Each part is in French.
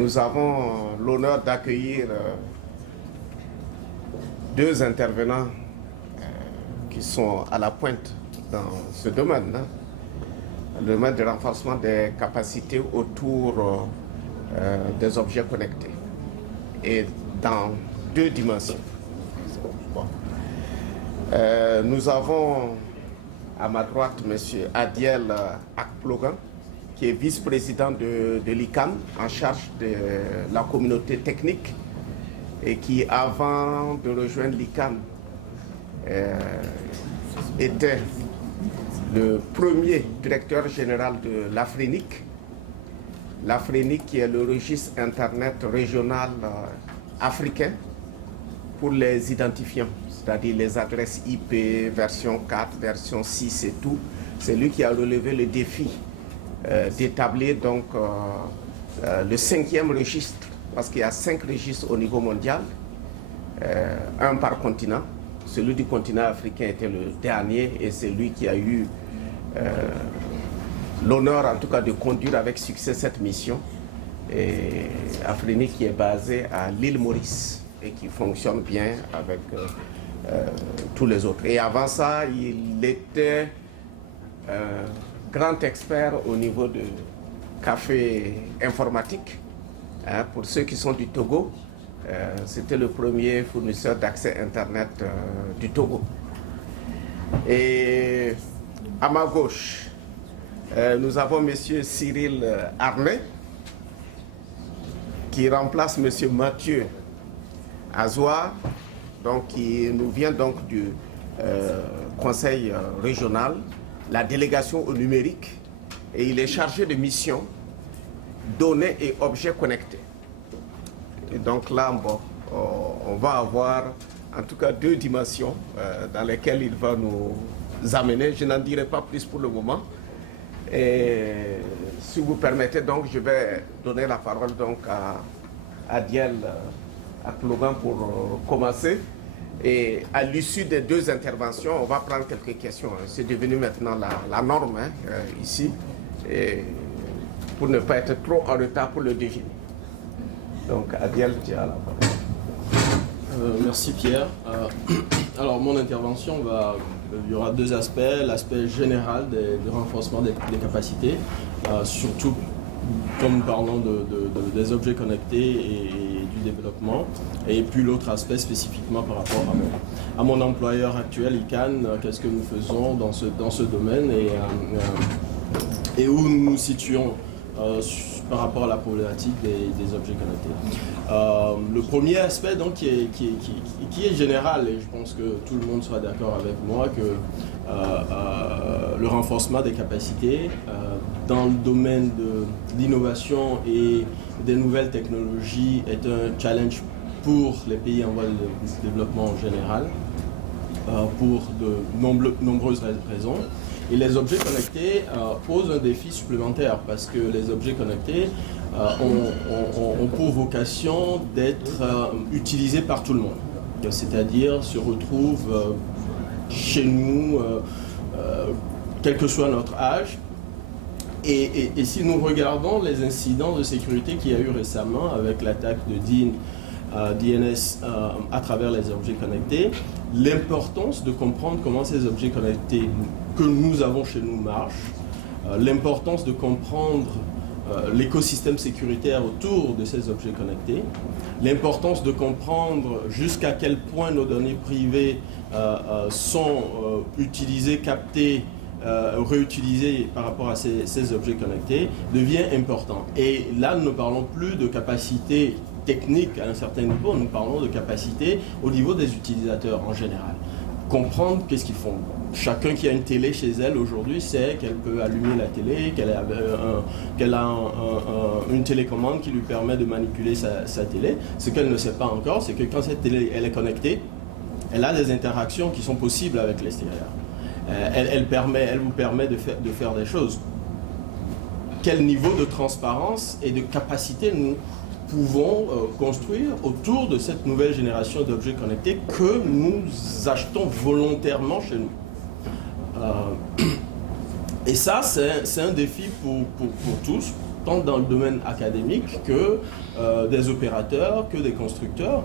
nous avons l'honneur d'accueillir deux intervenants qui sont à la pointe dans ce domaine, le domaine du renforcement des capacités autour des objets connectés et dans deux dimensions. Bon. Nous avons à ma droite M. Adiel Akplogan, qui est vice-président de l'ICANN, en charge de la communauté technique, et qui, avant de rejoindre l'ICANN, était le premier directeur général de l'Afrenic. L'Afrenic qui est le registre Internet régional africain pour les identifiants, c'est-à-dire les adresses IP, version 4, version 6 et tout. C'est lui qui a relevé le défi d'établir donc le 5e registre, parce qu'il y a 5 registres au niveau mondial, un par continent. Celui du continent africain était le dernier et c'est lui qui a eu l'honneur en tout cas de conduire avec succès cette mission. Et Afrinic qui est basé à l'île Maurice et qui fonctionne bien avec tous les autres. Et avant ça, il était grand expert au niveau de café informatique. Hein, pour ceux qui sont du Togo, c'était le premier fournisseur d'accès Internet du Togo. Et à ma gauche, nous avons M. Cyril Arnay, qui remplace M. Mathieu Azoua, donc, qui nous vient donc du conseil régional, la délégation au numérique, et il est chargé de mission données et objets connectés. Et donc là, bon, on va avoir en tout cas deux dimensions dans lesquelles il va nous amener. Je n'en dirai pas plus pour le moment. Et si vous permettez, donc, je vais donner la parole donc à Adiel Akplogan pour commencer. Et à l'issue des deux interventions, on va prendre quelques questions. C'est devenu maintenant la norme ici, et pour ne pas être trop en retard pour le déjeuner. Donc, Adiel, tu as la parole. Merci Pierre. Alors, mon intervention il y aura deux aspects. L'aspect général du renforcement des capacités, surtout comme nous parlons des objets connectés et du développement. Et puis l'autre aspect spécifiquement par rapport à mon employeur actuel, ICANN, qu'est-ce que nous faisons dans ce domaine et où nous nous situons par rapport à la problématique des objets connectés. Le premier aspect donc, qui est général, et je pense que tout le monde sera d'accord avec moi, que le renforcement des capacités dans le domaine de l'innovation et des nouvelles technologies est un challenge pour les pays en voie de développement en général, pour de nombreuses raisons. Et les objets connectés posent un défi supplémentaire parce que les objets connectés ont pour vocation d'être utilisés par tout le monde. C'est-à-dire se retrouvent chez nous, quel que soit notre âge. Et si nous regardons les incidents de sécurité qu'il y a eu récemment avec l'attaque de DNS à travers les objets connectés, l'importance de comprendre comment ces objets connectés que nous avons chez nous marchent, l'importance de comprendre l'écosystème sécuritaire autour de ces objets connectés, l'importance de comprendre jusqu'à quel point nos données privées sont utilisées, captées, réutilisées par rapport à ces objets connectés devient important. Et là, nous ne parlons plus de capacité technique à un certain niveau, nous parlons de capacité au niveau des utilisateurs en général. Comprendre qu'est-ce qu'ils font. Chacun qui a une télé chez elle aujourd'hui sait qu'elle peut allumer la télé, qu'elle a une télécommande qui lui permet de manipuler sa télé. Ce qu'elle ne sait pas encore, c'est que quand cette télé elle est connectée, elle a des interactions qui sont possibles avec l'extérieur. Elle vous permet de faire des choses. Quel niveau de transparence et de capacité nous pouvons construire autour de cette nouvelle génération d'objets connectés que nous achetons volontairement chez nous. Et ça, c'est un défi pour tous, tant dans le domaine académique que des opérateurs, que des constructeurs,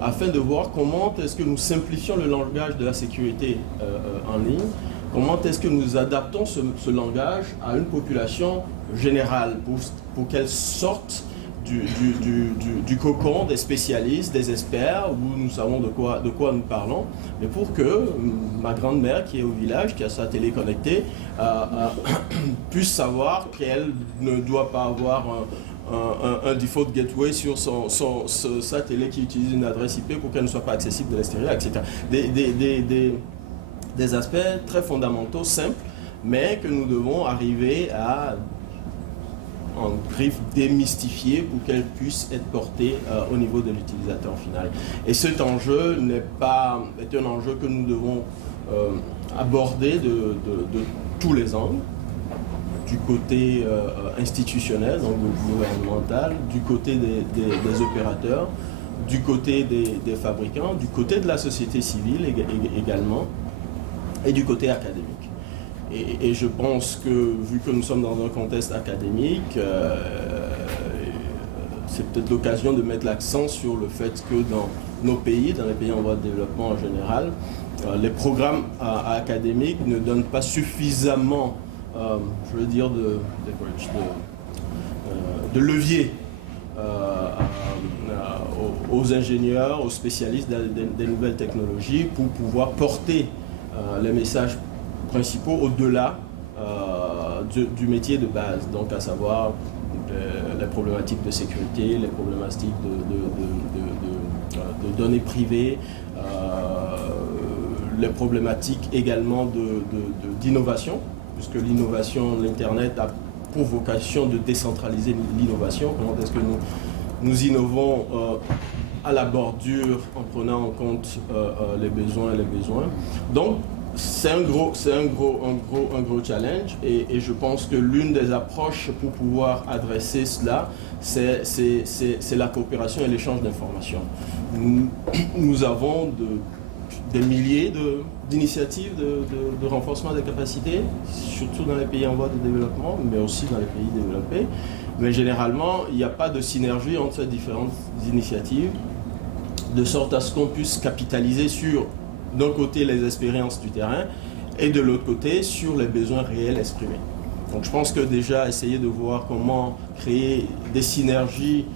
afin de voir comment est-ce que nous simplifions le langage de la sécurité en ligne, comment est-ce que nous adaptons ce langage à une population générale pour qu'elle sorte du cocon des spécialistes, des experts, où nous savons de quoi nous parlons, mais pour que ma grand-mère qui est au village, qui a sa télé connectée, puisse savoir qu'elle ne doit pas avoir un default gateway sur sa télé qui utilise une adresse IP pour qu'elle ne soit pas accessible de l'extérieur, etc. Des aspects très fondamentaux, simples, mais que nous devons arriver à en bref démystifier pour qu'elle puisse être portée au niveau de l'utilisateur final. Et cet enjeu est un enjeu que nous devons aborder de tous les angles, du côté institutionnel, donc gouvernemental, du côté des opérateurs, du côté des fabricants, du côté de la société civile également, et du côté académique. Et je pense que, vu que nous sommes dans un contexte académique, c'est peut-être l'occasion de mettre l'accent sur le fait que dans nos pays, dans les pays en voie de développement en général, les programmes académiques ne donnent pas suffisamment, je veux dire, de levier aux ingénieurs, aux spécialistes des nouvelles technologies pour pouvoir porter les messages principaux au-delà du métier de base, donc à savoir les problématiques de sécurité, les problématiques de données privées, les problématiques également d'innovation, puisque l'innovation, l'Internet a pour vocation de décentraliser l'innovation. Comment est-ce que nous innovons à la bordure en prenant en compte les besoins. Donc, c'est un gros challenge et je pense que l'une des approches pour pouvoir adresser cela, c'est la coopération et l'échange d'informations. Nous avons des milliers d'initiatives de renforcement des capacités, surtout dans les pays en voie de développement, mais aussi dans les pays développés. Mais généralement, il n'y a pas de synergie entre ces différentes initiatives, de sorte à ce qu'on puisse capitaliser sur, d'un côté, les expériences du terrain, et de l'autre côté, sur les besoins réels exprimés. Donc je pense que déjà, essayer de voir comment créer des synergies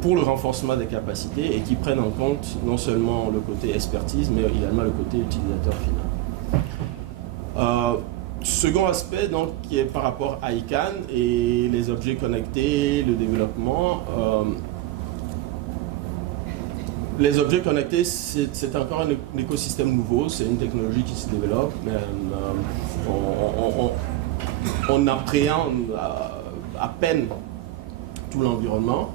pour le renforcement des capacités et qui prennent en compte non seulement le côté expertise, mais également le côté utilisateur final. Second aspect, donc, qui est par rapport à ICANN et les objets connectés, le développement. Les objets connectés, c'est encore un écosystème nouveau, c'est une technologie qui se développe. On appréhende à peine tout l'environnement.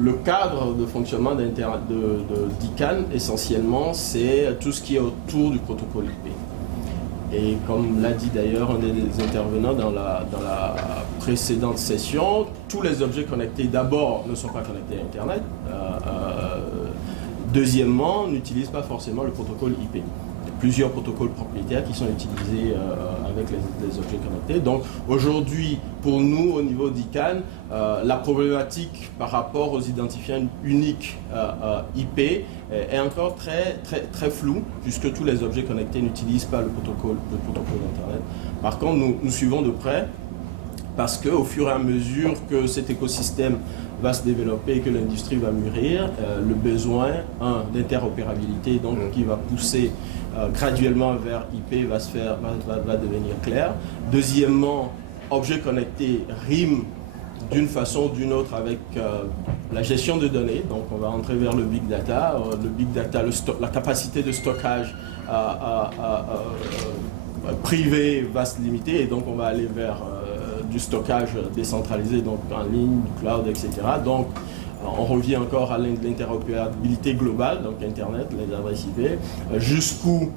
Le cadre de fonctionnement d'ICANN, essentiellement, c'est tout ce qui est autour du protocole IP. Et comme l'a dit d'ailleurs un des intervenants dans la précédente session, tous les objets connectés, d'abord, ne sont pas connectés à Internet. Deuxièmement, n'utilisent pas forcément le protocole IP. Il y a plusieurs protocoles propriétaires qui sont utilisés avec les objets connectés. Donc aujourd'hui, pour nous, au niveau d'ICANN, la problématique par rapport aux identifiants uniques IP est encore très floue, puisque tous les objets connectés n'utilisent pas le protocole Internet. Par contre, nous suivons de près, parce qu'au fur et à mesure que cet écosystème va se développer et que l'industrie va mûrir, le besoin d'interopérabilité, donc qui va pousser graduellement vers IP, va devenir clair. Deuxièmement, objets connectés riment d'une façon ou d'une autre avec la gestion de données. Donc on va entrer vers le big data. Le big data, la capacité de stockage privé va se limiter et donc on va aller vers du stockage décentralisé, donc en ligne, du cloud, etc. Donc on revient encore à l'interopérabilité globale, donc Internet, les adresses IP, jusqu'où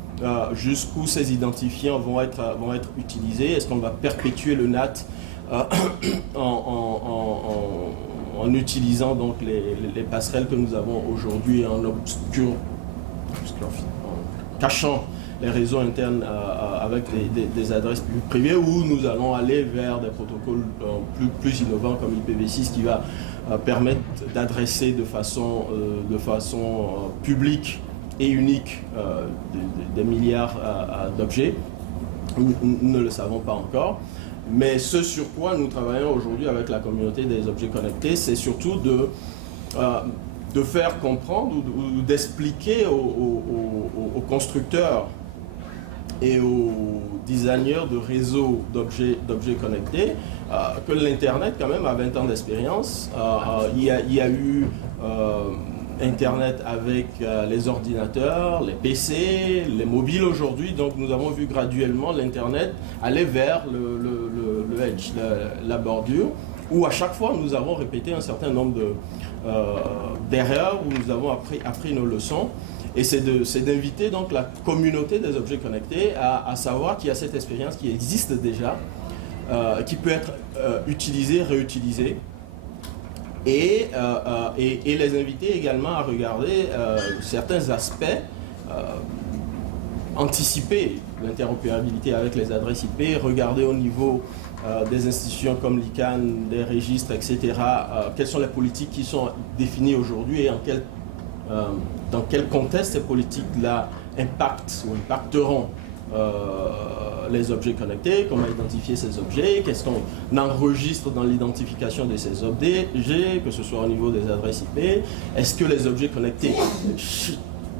ces identifiants vont être utilisés. Est-ce qu'on va perpétuer le NAT en utilisant donc les passerelles que nous avons aujourd'hui en cachant les réseaux internes avec des adresses privées, ou nous allons aller vers des protocoles plus innovants comme IPv6 qui va permettre d'adresser de façon publique et unique des milliards d'objets. Nous ne le savons pas encore. Mais ce sur quoi nous travaillons aujourd'hui avec la communauté des objets connectés, c'est surtout de faire comprendre ou d'expliquer aux constructeurs et aux designers de réseaux d'objets connectés que l'Internet quand même a 20 ans d'expérience. Il y a eu Internet avec les ordinateurs, les PC, les mobiles aujourd'hui. Donc nous avons vu graduellement l'Internet aller vers le edge, la bordure, où à chaque fois nous avons répété un certain nombre d'erreurs, où nous avons appris nos leçons. Et c'est d'inviter donc la communauté des objets connectés à savoir qu'il y a cette expérience qui existe déjà, qui peut être utilisée, réutilisée. Et les inviter également à regarder certains aspects anticipés, l'interopérabilité avec les adresses IP, regarder au niveau des institutions comme l'ICANN, des registres, etc., quelles sont les politiques qui sont définies aujourd'hui et dans quel contexte ces politiques-là impactent ou impacteront les objets connectés, comment identifier ces objets, qu'est-ce qu'on enregistre dans l'identification de ces objets, que ce soit au niveau des adresses IP, est-ce que les objets connectés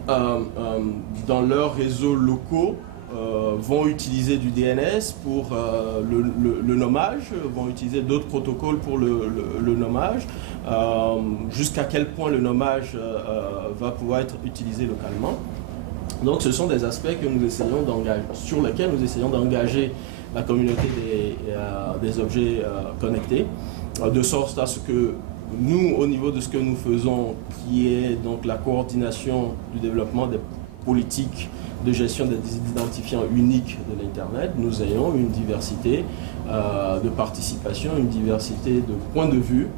dans leurs réseaux locaux vont utiliser du DNS pour le nommage, vont utiliser d'autres protocoles pour le nommage, jusqu'à quel point le nommage va pouvoir être utilisé localement. Donc ce sont des aspects que nous essayons sur lesquels nous essayons d'engager la communauté des objets connectés, de sorte à ce que nous, au niveau de ce que nous faisons, qui est donc la coordination du développement des politiques de gestion des identifiants uniques de l'Internet, nous ayons une diversité de participation, une diversité de points de vue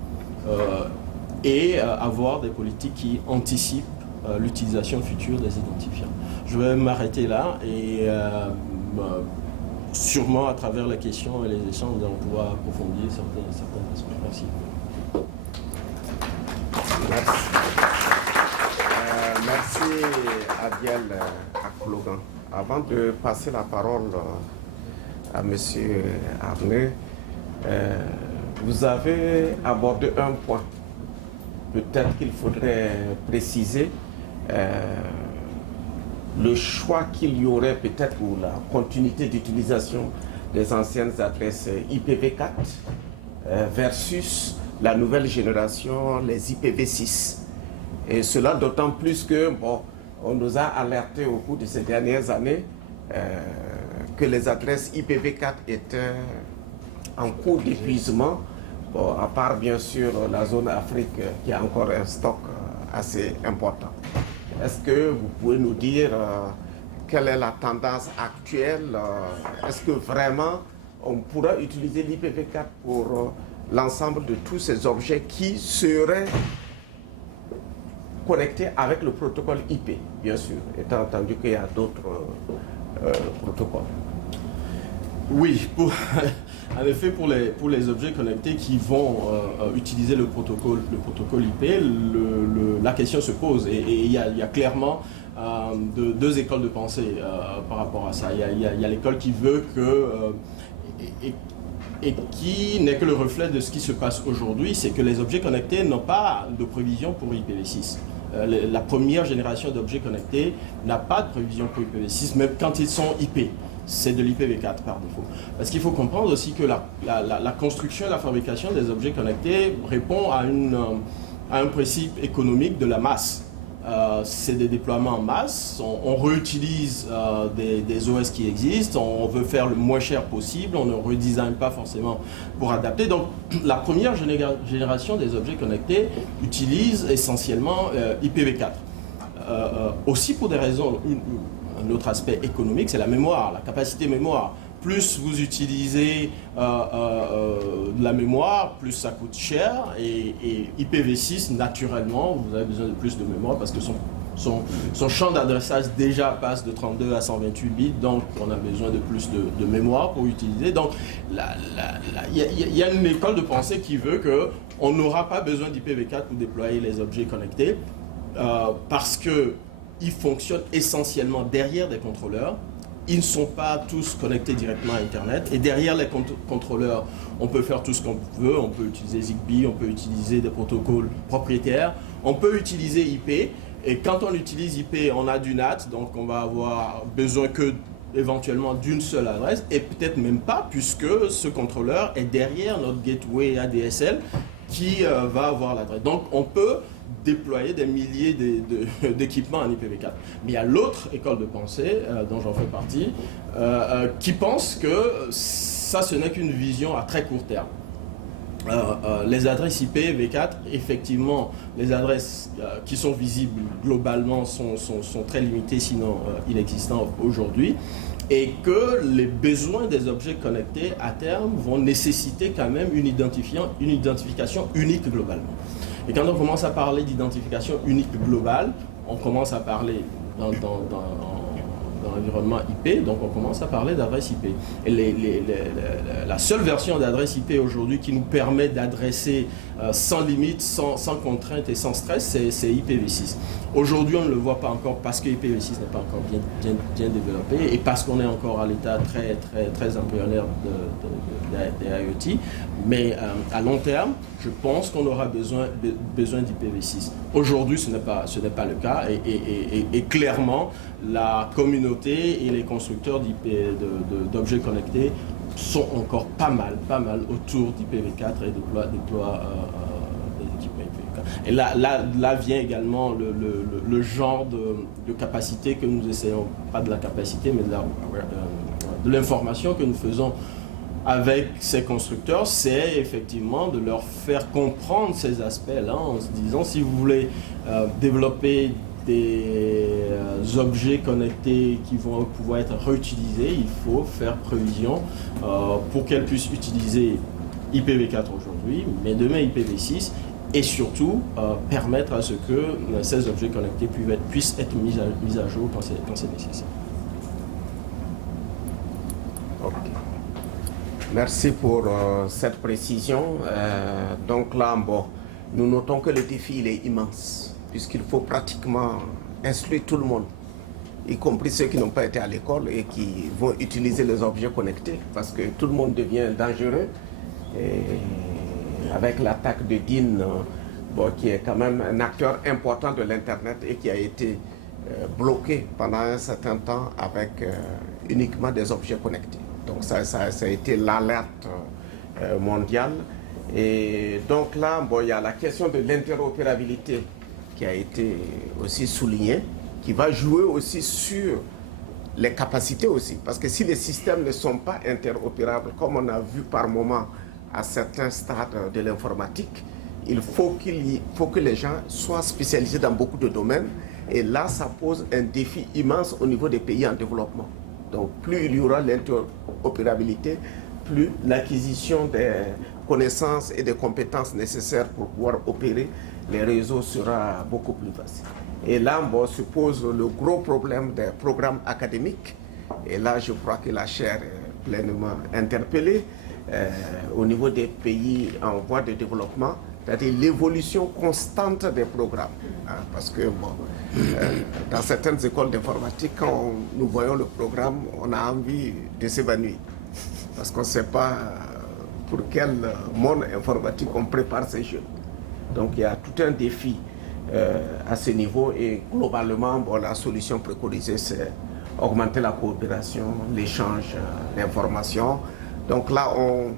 et avoir des politiques qui anticipent l'utilisation future des identifiants. Je vais m'arrêter là et sûrement à travers les questions et les échanges, on va pouvoir approfondir certains aspects. Merci. Merci Adiel Aklogan. Avant de passer la parole à M. Arnay, vous avez abordé un point. Peut-être qu'il faudrait préciser le choix qu'il y aurait peut-être pour la continuité d'utilisation des anciennes adresses IPv4 versus la nouvelle génération, les IPv6. Et cela d'autant plus que, on nous a alerté au cours de ces dernières années que les adresses IPv4 étaient en cours d'épuisement, à part bien sûr la zone Afrique qui a encore un stock assez important. Est-ce que vous pouvez nous dire quelle est la tendance actuelle? Est-ce que vraiment on pourra utiliser l'IPv4 pour l'ensemble de tous ces objets qui seraient connectés avec le protocole IP, bien sûr, étant entendu qu'il y a d'autres protocoles? Oui, en effet, pour les objets connectés qui vont utiliser le protocole IP, la question se pose et il y a clairement deux écoles de pensée par rapport à ça. Il y a l'école qui veut que, et qui n'est que le reflet de ce qui se passe aujourd'hui, c'est que les objets connectés n'ont pas de prévision pour IPv6. La première génération d'objets connectés n'a pas de prévision pour IPv6, même quand ils sont IP. C'est de l'IPv4 par défaut. Parce qu'il faut comprendre aussi que la construction et la fabrication des objets connectés répond à un principe économique de la masse. C'est des déploiements en masse, on réutilise des OS qui existent, on veut faire le moins cher possible, on ne redesign pas forcément pour adapter. Donc la première génération des objets connectés utilise essentiellement IPv4. Aussi pour des raisons... Un autre aspect économique, c'est la mémoire, la capacité mémoire. Plus vous utilisez de la mémoire, plus ça coûte cher. Et IPv6, naturellement, vous avez besoin de plus de mémoire parce que son champ d'adressage déjà passe de 32 à 128 bits, donc on a besoin de plus de mémoire pour utiliser. Donc il y a une école de pensée qui veut qu'on n'aura pas besoin d'IPv4 pour déployer les objets connectés, parce qu'ils fonctionnent essentiellement derrière des contrôleurs. Ils ne sont pas tous connectés directement à Internet. Et derrière les contrôleurs, on peut faire tout ce qu'on veut. On peut utiliser Zigbee, on peut utiliser des protocoles propriétaires, on peut utiliser IP. Et quand on utilise IP, on a du NAT, donc on va avoir besoin que éventuellement d'une seule adresse, et peut-être même pas, puisque ce contrôleur est derrière notre gateway ADSL qui va avoir l'adresse. Donc on peut déployer des milliers d'équipements en IPv4. Mais il y a l'autre école de pensée, dont j'en fais partie, qui pense que ça, ce n'est qu'une vision à très court terme. Les adresses IPv4, effectivement, les adresses qui sont visibles globalement sont très limitées, sinon inexistantes aujourd'hui, et que les besoins des objets connectés à terme vont nécessiter quand même une identification unique globalement. Et quand on commence à parler d'identification unique globale, on commence à parler dans l'environnement IP, donc on commence à parler d'adresse IP. Et la seule version d'adresse IP aujourd'hui qui nous permet d'adresser sans limite, sans contrainte et sans stress, c'est IPv6. Aujourd'hui, on ne le voit pas encore parce que IPv6 n'est pas encore bien développé et parce qu'on est encore à l'état très embryonnaire des IoT. Mais à long terme, je pense qu'on aura besoin d'IPv6. Aujourd'hui, ce n'est pas le cas et clairement, la communauté et les constructeurs d'objets connectés sont encore pas mal autour d'IPv4 et déploient des équipements IPv4. Et là vient également le genre de capacité que nous essayons, pas de la capacité, mais de l'information que nous faisons avec ces constructeurs, c'est effectivement de leur faire comprendre ces aspects-là en se disant, si vous voulez développer des objets connectés qui vont pouvoir être réutilisés, il faut faire prévision pour qu'elles puissent utiliser IPv4 aujourd'hui, mais demain IPv6, et surtout permettre à ce que ces objets connectés puissent être mis à jour quand c'est nécessaire. Ok. Merci pour cette précision. Donc là, bon, nous notons que le défi il est immense, puisqu'il faut pratiquement instruire tout le monde, y compris ceux qui n'ont pas été à l'école et qui vont utiliser les objets connectés, parce que tout le monde devient dangereux. Et avec l'attaque de DIN, qui est quand même un acteur important de l'Internet et qui a été bloqué pendant un certain temps avec uniquement des objets connectés. Donc ça a été l'alerte mondiale. Et donc là, il y a la question de l'interopérabilité qui a été aussi soulignée, qui va jouer aussi sur les capacités aussi. Parce que si les systèmes ne sont pas interopérables, comme on a vu par moment à certains stades de l'informatique, il faut que les gens soient spécialisés dans beaucoup de domaines. Et là, ça pose un défi immense au niveau des pays en développement. Donc, plus il y aura l'interopérabilité, plus l'acquisition des connaissances et des compétences nécessaires pour pouvoir opérer les réseaux sera beaucoup plus facile. Et là, se pose le gros problème des programmes académiques. Et là, je crois que la chaire est pleinement interpellée au niveau des pays en voie de développement, c'est-à-dire l'évolution constante des programmes. Parce que dans certaines écoles d'informatique, quand nous voyons le programme, on a envie de s'évanouir. Parce qu'on ne sait pas pour quel monde informatique on prépare ces jeunes. Donc il y a tout un défi à ce niveau et globalement, la solution préconisée, c'est augmenter la coopération, l'échange d'informations. Donc là, on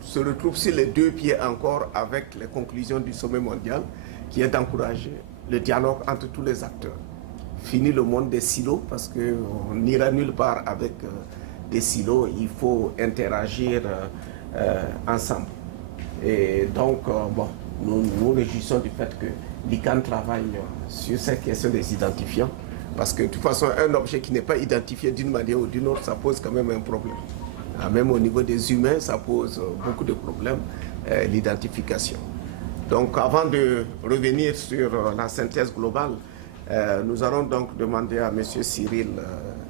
se retrouve sur les deux pieds encore avec les conclusions du sommet mondial qui est d'encourager le dialogue entre tous les acteurs. Fini le monde des silos parce qu'on n'ira nulle part avec des silos, il faut interagir ensemble. Et donc, nous nous réjouissons du fait que l'ICANN travaille sur cette question des identifiants parce que de toute façon, un objet qui n'est pas identifié d'une manière ou d'une autre, ça pose quand même un problème. Même au niveau des humains, ça pose beaucoup de problèmes, l'identification. Donc avant de revenir sur la synthèse globale, Nous allons donc demander à M. Cyril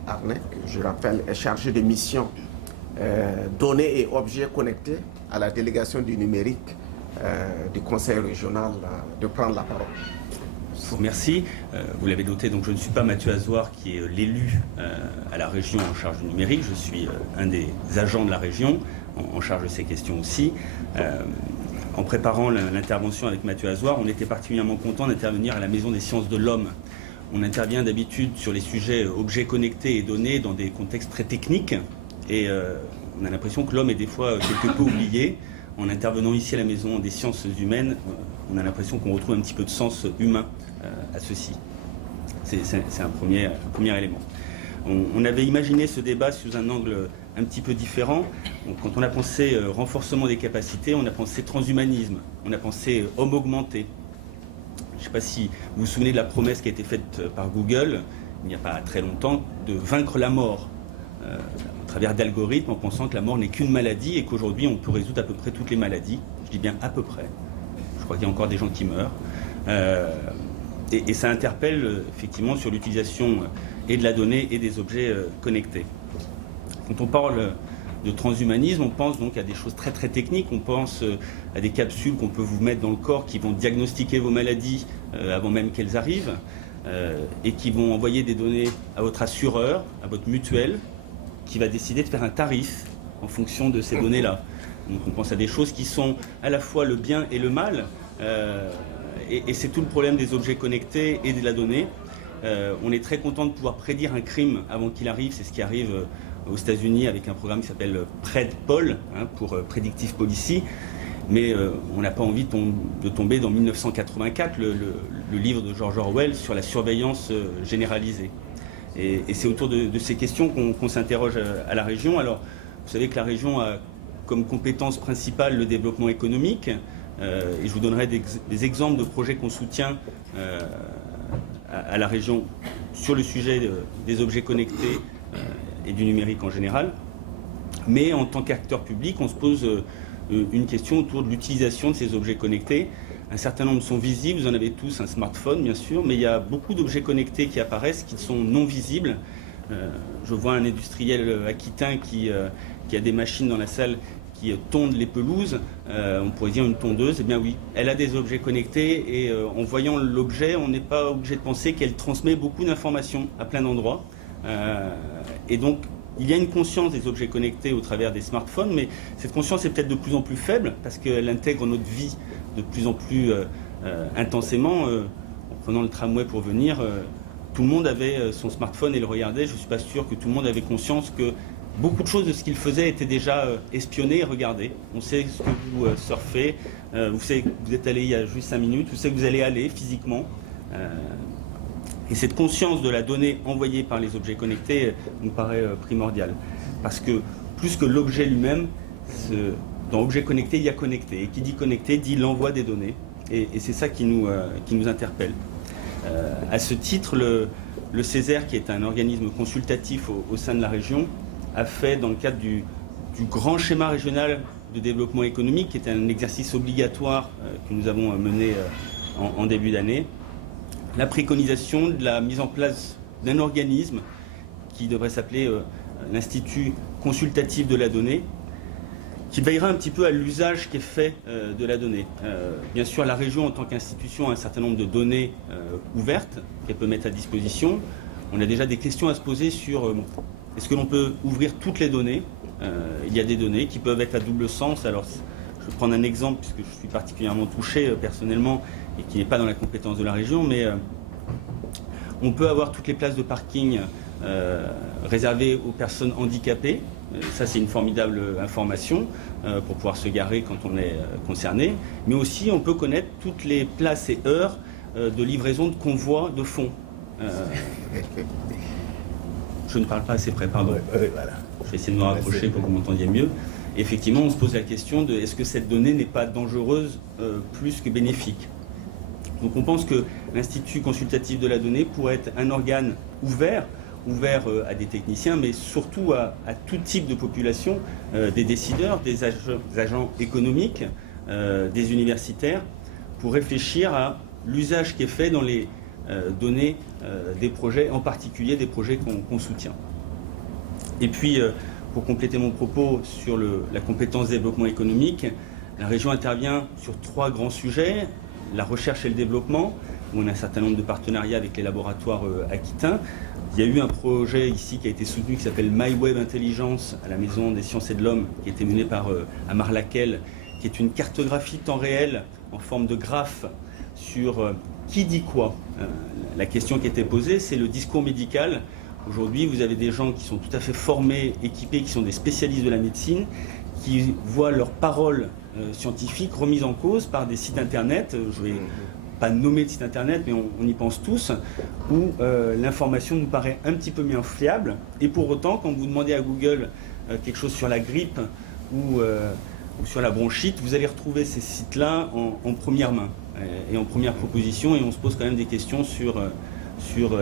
Arnay, que je rappelle est chargé de mission données et objets connectés à la délégation du numérique du Conseil régional, de prendre la parole. Merci. Vous l'avez noté, donc je ne suis pas Mathieu Azoir qui est l'élu à la région en charge du numérique. Je suis un des agents de la région en charge de ces questions aussi. En préparant l'intervention avec Mathieu Azoir, on était particulièrement content d'intervenir à la Maison des sciences de l'homme. On intervient d'habitude sur les sujets objets connectés et données dans des contextes très techniques et on a l'impression que l'homme est des fois quelque peu oublié. En intervenant ici à la Maison des sciences humaines, on a l'impression qu'on retrouve un petit peu de sens humain à ceci. C'est un premier élément. On avait imaginé ce débat sous un angle un petit peu différent. Donc, quand on a pensé renforcement des capacités, on a pensé transhumanisme, on a pensé homme augmenté. Je ne sais pas si vous vous souvenez de la promesse qui a été faite par Google, il n'y a pas très longtemps, de vaincre la mort à travers d'algorithmes en pensant que la mort n'est qu'une maladie et qu'aujourd'hui on peut résoudre à peu près toutes les maladies. Je dis bien à peu près. Je crois qu'il y a encore des gens qui meurent. Et ça interpelle effectivement sur l'utilisation et de la donnée et des objets connectés. Quand on parle de transhumanisme, on pense donc à des choses très très techniques. On pense à des capsules qu'on peut vous mettre dans le corps qui vont diagnostiquer vos maladies avant même qu'elles arrivent et qui vont envoyer des données à votre assureur, à votre mutuelle, qui va décider de faire un tarif en fonction de ces données-là. Donc on pense à des choses qui sont à la fois le bien et le mal. Et c'est tout le problème des objets connectés et de la donnée. On est très content de pouvoir prédire un crime avant qu'il arrive. C'est ce qui arrive aux États-Unis avec un programme qui s'appelle PredPol, pour Predictive Policy. Mais on n'a pas envie de tomber dans 1984, le livre de George Orwell sur la surveillance généralisée. Et c'est autour de ces questions qu'on s'interroge à la région. Alors, vous savez que la région a comme compétence principale le développement économique. Et je vous donnerai des exemples de projets qu'on soutient à la région sur le sujet des objets connectés et du numérique en général. Mais en tant qu'acteur public, on se pose une question autour de l'utilisation de ces objets connectés. Un certain nombre sont visibles, vous en avez tous un smartphone bien sûr, mais il y a beaucoup d'objets connectés qui apparaissent qui sont non visibles. Je vois un industriel aquitain qui a des machines dans la salle qui tondent les pelouses, on pourrait dire une tondeuse, eh bien oui, elle a des objets connectés et en voyant l'objet, on n'est pas obligé de penser qu'elle transmet beaucoup d'informations à plein d'endroits. Et donc, il y a une conscience des objets connectés au travers des smartphones, mais cette conscience est peut-être de plus en plus faible parce qu'elle intègre notre vie de plus en plus intensément. En prenant le tramway pour venir, tout le monde avait son smartphone et le regardait. Je ne suis pas sûr que tout le monde avait conscience que beaucoup de choses de ce qu'il faisait étaient déjà espionnées et regardées. On sait ce que vous surfez, vous savez que vous êtes allé il y a juste 5 minutes, vous savez que vous allez aller physiquement. Et cette conscience de la donnée envoyée par les objets connectés nous paraît primordiale. Parce que plus que l'objet lui-même, dans objet connecté, il y a connecté. Et qui dit connecté dit l'envoi des données. Et c'est ça qui nous interpelle. À ce titre, le Césaire, qui est un organisme consultatif au sein de la région, a fait, dans le cadre du grand schéma régional de développement économique, qui est un exercice obligatoire que nous avons mené en début d'année, la préconisation de la mise en place d'un organisme qui devrait s'appeler l'Institut consultatif de la donnée, qui veillera un petit peu à l'usage qui est fait de la donnée. Bien sûr, la région, en tant qu'institution, a un certain nombre de données ouvertes qu'elle peut mettre à disposition. On a déjà des questions à se poser sur est-ce que l'on peut ouvrir toutes les données. Il y a des données qui peuvent être à double sens. Alors, je vais prendre un exemple, puisque je suis particulièrement touché personnellement, et qui n'est pas dans la compétence de la région, mais on peut avoir toutes les places de parking réservées aux personnes handicapées. Ça, c'est une formidable information pour pouvoir se garer quand on est concerné. Mais aussi, on peut connaître toutes les places et heures de livraison de convois de fonds. Je ne parle pas assez près, pardon. Voilà. Je vais essayer de me rapprocher pour que vous m'entendiez mieux. Et effectivement, on se pose la question de est-ce que cette donnée n'est pas dangereuse plus que bénéfique. Donc on pense que l'Institut consultatif de la donnée pourrait être un organe ouvert à des techniciens, mais surtout à tout type de population, des décideurs, des agents économiques, des universitaires, pour réfléchir à l'usage qui est fait dans les donner des projets, en particulier des projets qu'on soutient. Et puis, pour compléter mon propos sur la compétence développement économique, la région intervient sur 3 grands sujets. La recherche et le développement, où on a un certain nombre de partenariats avec les laboratoires aquitains. Il y a eu un projet ici qui a été soutenu qui s'appelle MyWeb Intelligence à la Maison des Sciences et de l'Homme, qui a été mené par Amar Lakel, qui est une cartographie temps réel en forme de graphe sur qui dit quoi. La question qui était posée, c'est le discours médical. Aujourd'hui, vous avez des gens qui sont tout à fait formés, équipés, qui sont des spécialistes de la médecine, qui voient leurs paroles scientifiques remises en cause par des sites internet. Je vais pas nommer de site internet, mais on y pense tous, où l'information nous paraît un petit peu moins fiable. Et pour autant, quand vous demandez à Google quelque chose sur la grippe ou sur la bronchite, vous allez retrouver ces sites-là en première main et en première proposition, et on se pose quand même des questions sur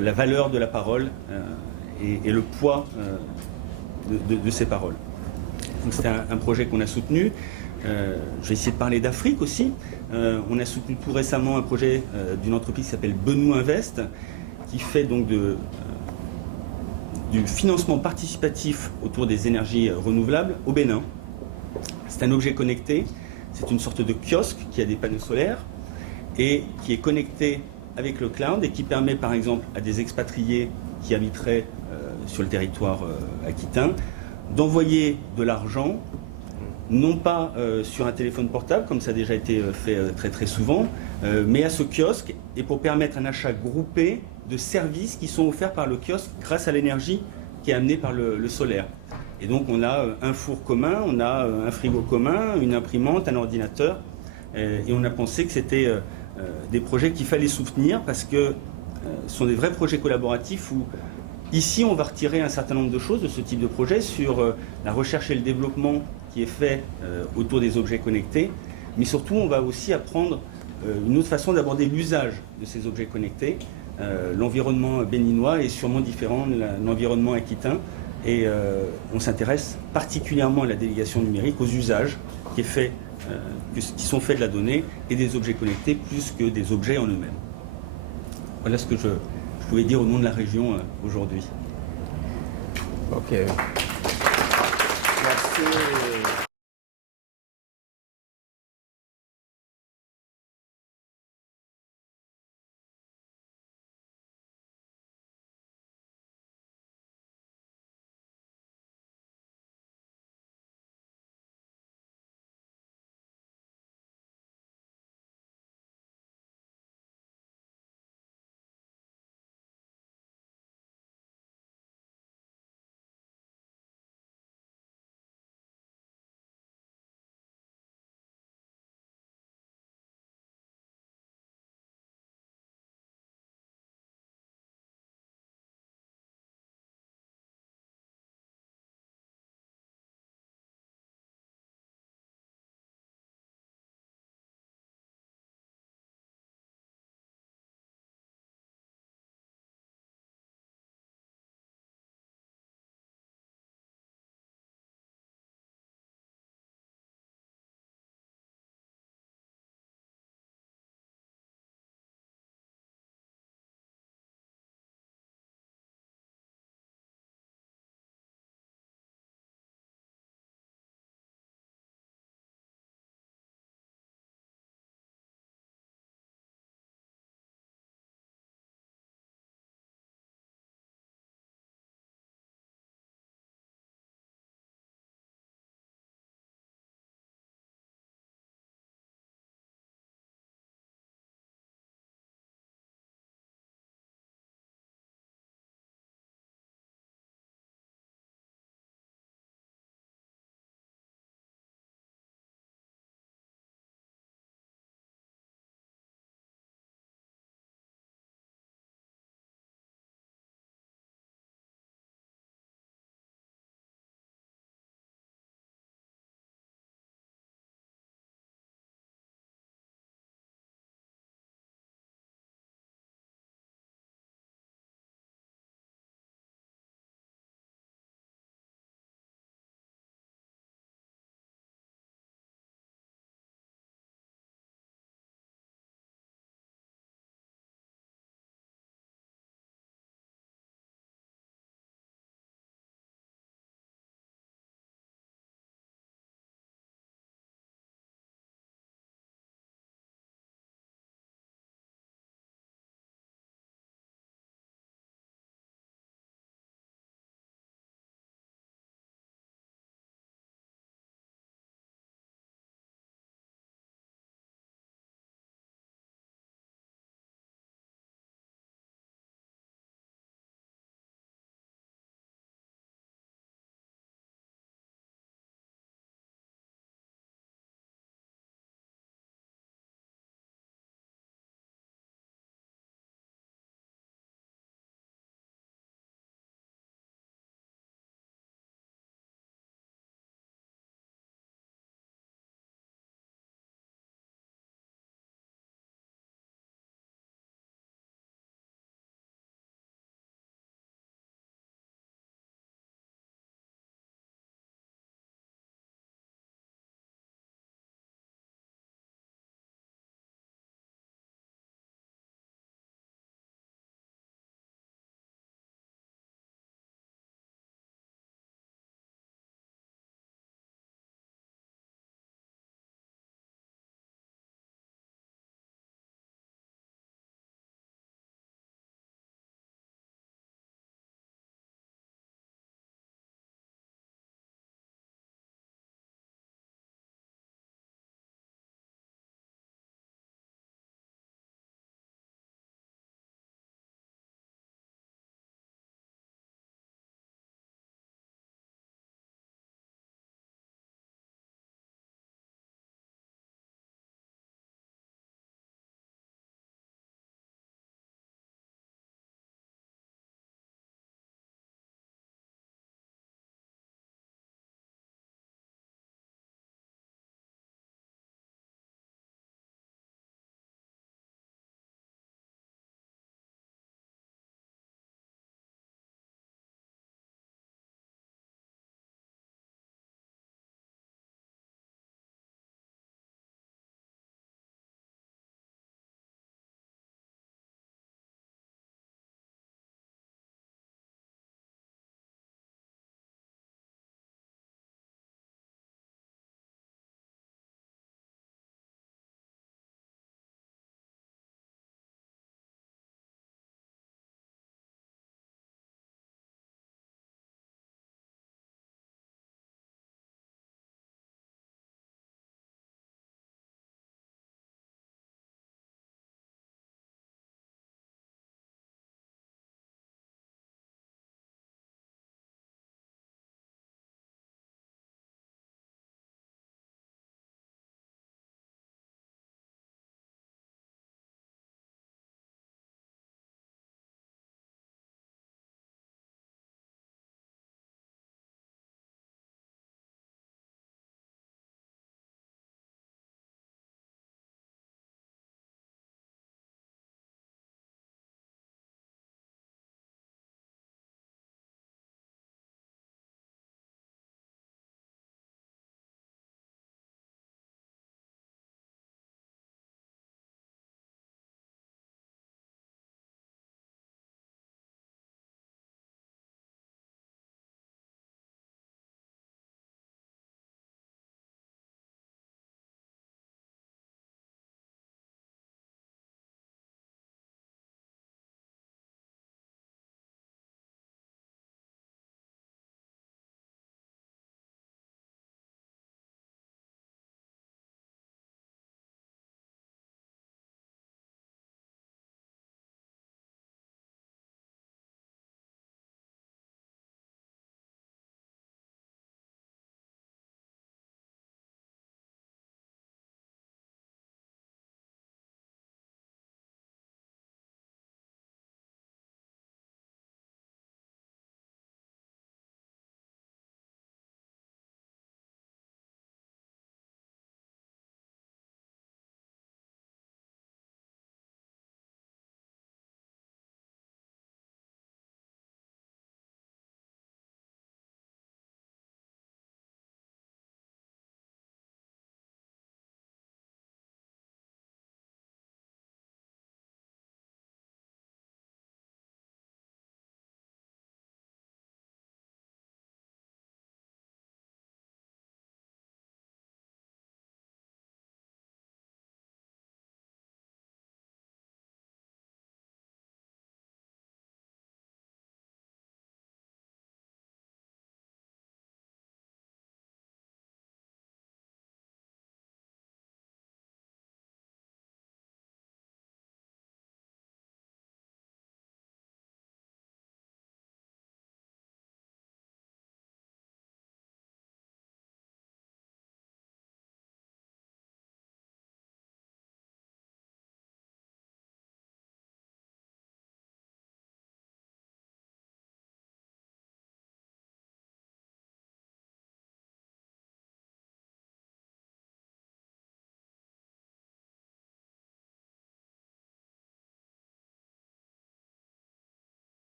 la valeur de la parole et le poids de ces paroles. Donc c'est un projet qu'on a soutenu. Je vais essayer de parler d'Afrique aussi. On a soutenu tout récemment un projet d'une entreprise qui s'appelle Benou Invest, qui fait donc du financement participatif autour des énergies renouvelables au Bénin. C'est un objet connecté, c'est une sorte de kiosque qui a des panneaux solaires et qui est connecté avec le cloud et qui permet par exemple à des expatriés qui habiteraient sur le territoire aquitain d'envoyer de l'argent, non pas sur un téléphone portable, comme ça a déjà été fait très très souvent, mais à ce kiosque, et pour permettre un achat groupé de services qui sont offerts par le kiosque grâce à l'énergie qui est amenée par le solaire. Et donc on a un four commun, on a un frigo commun, une imprimante, un ordinateur, et on a pensé que c'était des projets qu'il fallait soutenir parce que ce sont des vrais projets collaboratifs où ici on va retirer un certain nombre de choses de ce type de projet sur la recherche et le développement qui est fait autour des objets connectés, mais surtout on va aussi apprendre une autre façon d'aborder l'usage de ces objets connectés. L'environnement béninois est sûrement différent de l'environnement aquitain et on s'intéresse particulièrement à la délégation numérique, aux usages qui sont faits de la donnée et des objets connectés plus que des objets en eux-mêmes. Voilà ce que je pouvais dire au nom de la région aujourd'hui. Ok. Merci.